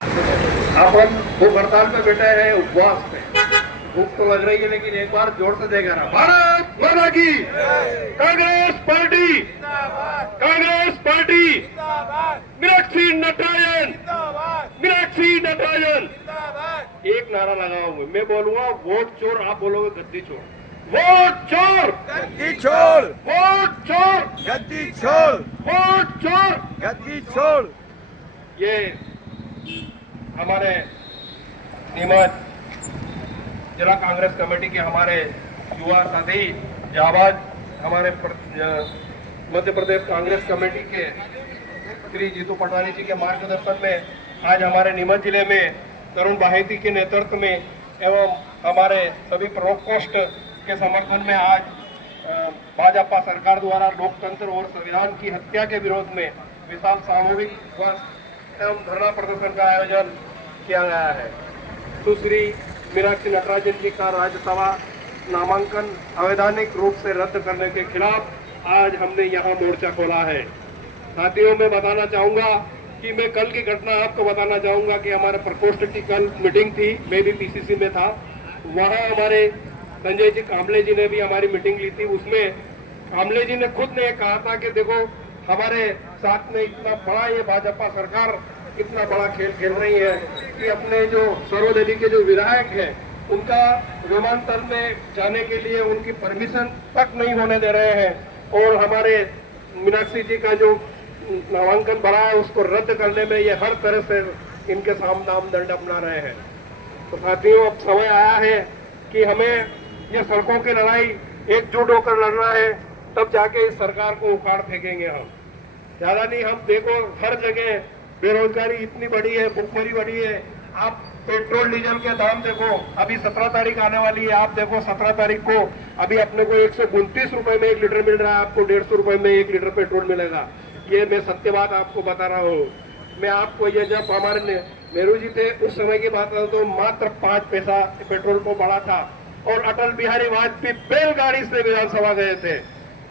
अपन भूख हड़ताल पे बैठे हैं, उपवास पे। भूख तो लग रही है, लेकिन एक बार जोर से देगा ना, भारत माता की कांग्रेस पार्टी, कांग्रेस पार्टी, मीनाक्षी नटराजन, मीनाक्षी नटराजन। एक नारा लगाऊंगा, मैं बोलूंगा वोट चोर, आप बोलोगे गद्दी चोर। वोट चोर, गद्दी छोड़, वोट चोर, गद्दी छोड़, वोट चोर। गद्दी छोड़। ये हमारे नीमच जिला कांग्रेस कमेटी के हमारे युवा साथी जाबाज, हमारे मध्य प्रदेश कांग्रेस कमेटी के श्री जीतू पटवारी जी के मार्गदर्शन में आज हमारे नीमच जिले में तरुण बाहेती के नेतृत्व में एवं हमारे सभी प्रमुख पोस्ट के समर्थन में आज भाजपा सरकार द्वारा लोकतंत्र और संविधान की हत्या के विरोध में विशाल सामूहिक एवं धरना प्रदर्शन का आयोजन किया गया है। सुश्री मीनाक्षी नटराजन जी का राज्यसभा नामांकन अवैधानिक रूप से रद्द करने के खिलाफ आज हमने यहाँ मोर्चा खोला है। साथियों, मैं बताना चाहूंगा कि मैं कल की घटना आपको बताना चाहूंगा कि हमारे प्रकोष्ठ की कल मीटिंग थी, मैं भी पीसीसी में था। वहाँ हमारे संजय जी कांबले जी ने भी हमारी मीटिंग ली थी। उसमें कांबले जी ने खुद ने कहा था कि देखो, हमारे साथ में इतना बड़ा ये भाजपा सरकार इतना बड़ा खेल खेल रही है कि अपने जो सर्वदलीय के जो विधायक हैं उनका विमानतल में जाने के लिए उनकी परमिशन तक नहीं होने दे रहे हैं, और हमारे मीनाक्षी जी का जो नामांकन भरा है उसको रद्द करने में ये हर तरह से इनके सामने नामदंड अपना रहे हैं। तो साथियों, अब समय आया है कि हमें ये सड़कों की लड़ाई एकजुट होकर लड़ना है, तब जाके इस सरकार को उखाड़ फेंकेंगे हम। ज्यादा नहीं, हम देखो हर जगह बेरोजगारी इतनी बड़ी है, भुखमरी बड़ी है। आप पेट्रोल डीजल के दाम देखो, अभी 17 तारीख आने वाली है, आप देखो 17 तारीख को अभी अपने को 129 रुपए में 1 लीटर मिल रहा है, आपको 150 रुपए में 1 लीटर पेट्रोल मिलेगा। ये मैं सत्य बात आपको बता रहा हूँ। मैं आपको ये जब हमारे नेहरू जी थे उस समय की बात करूँ तो मात्र 5 पैसा पेट्रोल को बढ़ा था, और अटल बिहारी वाजपेयी बैलगाड़ी से विधानसभा गए थे।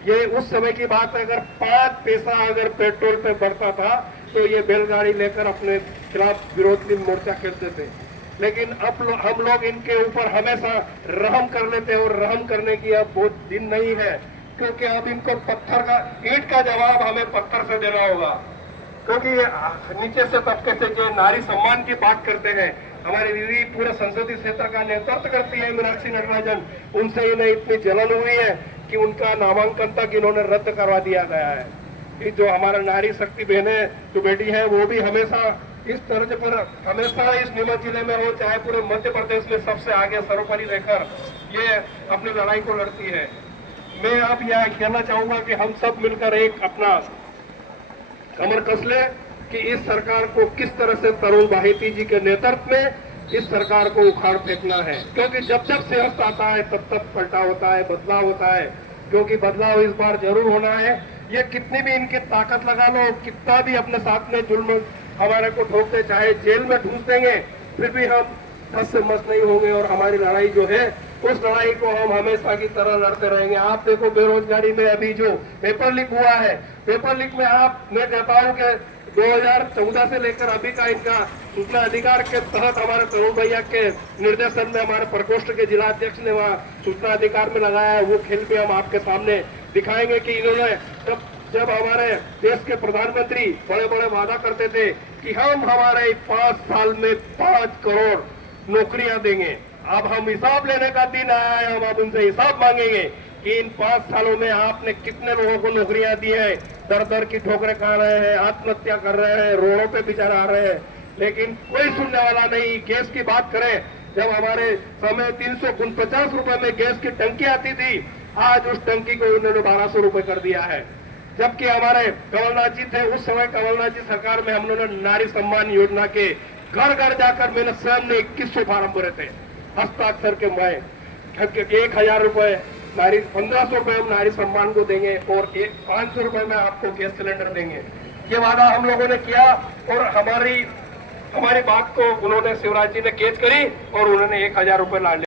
ये उस समय की बात है, अगर 5 पैसा अगर पेट्रोल पे बढ़ता था तो ये बैलगाड़ी लेकर अपने खिलाफ विरोधी मोर्चा खेलते थे। लेकिन अब हम लोग इनके ऊपर हमेशा रहम कर लेते हैं, और रहम करने की अब बहुत दिन नहीं है, क्योंकि अब इनको पत्थर का ईंट का जवाब हमें पत्थर से देना होगा। क्योंकि नीचे से तबके से जो नारी सम्मान की बात करते हैं, हमारी दीदी पूरे संसदीय क्षेत्र का नेतृत्व करती है मीनाक्षी नटराजन, उनसे इन्हें इतनी जलन हुई है कि उनका नामांकन तक इन्होंने रद्द करवा दिया गया है। कि जो हमारा नारी शक्ति बहनें जो बेटी है वो भी हमेशा इस तर्ज पर हमेशा इस नीमच जिले में हो चाहे पूरे मध्य प्रदेश में सबसे आगे सर्वोपरि रहकर ये अपनी लड़ाई को लड़ती है। मैं आप यह कहना चाहूंगा कि हम सब मिलकर एक अपना कमर कस ले कि इस सरकार को किस तरह से तरुण बाहेती जी के नेतृत्व में इस सरकार को उखाड़ फेंकना है। क्योंकि जब जब सियासत आता है तब तब पलटा होता है, बदलाव होता है, क्योंकि बदलाव इस बार जरूर होना है। ये कितनी भी इनकी ताकत लगा लो, कितना भी अपने साथ में जुल्म हमारे को ठोकते, चाहे जेल में ढूंढ देंगे, फिर भी हम बस से मस नहीं होंगे, और हमारी लड़ाई जो है उस लड़ाई को हम हमेशा की तरह लड़ते रहेंगे। आप देखो बेरोजगारी में अभी जो पेपर लीक हुआ है, पेपर लीक में मैं कहता हूँ कि 2014 से लेकर अभी का इनका सूचना अधिकार के तहत हमारे तरुण भैया के निर्देशन में हमारे प्रकोष्ठ के जिला अध्यक्ष ने वहाँ सूचना अधिकार में लगाया है। वो खेल भी हम आपके सामने दिखाएंगे कि इन्होंने जब हमारे देश के प्रधानमंत्री बड़े बड़े वादा करते थे कि हम हमारे 5 साल में 5 करोड़ नौकरियां देंगे, अब हम हिसाब लेने का दिन आया है। हम अब उनसे हिसाब मांगेंगे कि इन 5 सालों में आपने कितने लोगों को नौकरियां दी है। दर दर की ठोकरें खा रहे हैं, आत्महत्या कर रहे हैं, रोडों पे बिचारे आ रहे हैं, लेकिन कोई सुनने वाला नहीं। गैस की बात करें, जब हमारे समय 349 रुपए में गैस की टंकी आती थी, आज उस टंकी को उन्होंने 1200 रुपए कर दिया है। जबकि हमारे कमलनाथ जी थे, उस समय कमलनाथ जी सरकार में हम लोगों ने नारी सम्मान योजना के घर घर जाकर मैंने स्वयं ने 2100 फार्म भरे थे हस्ताक्षर के। मैं 1000 रुपए नारी, 1500 रुपए हम नारी सम्मान को देंगे, और 500 रुपए में आपको गैस सिलेंडर देंगे। ये वादा हम लोगों ने किया, और हमारी बात को उन्होंने शिवराज जी ने कैच करी और उन्होंने 1000 रुपए ला लिया।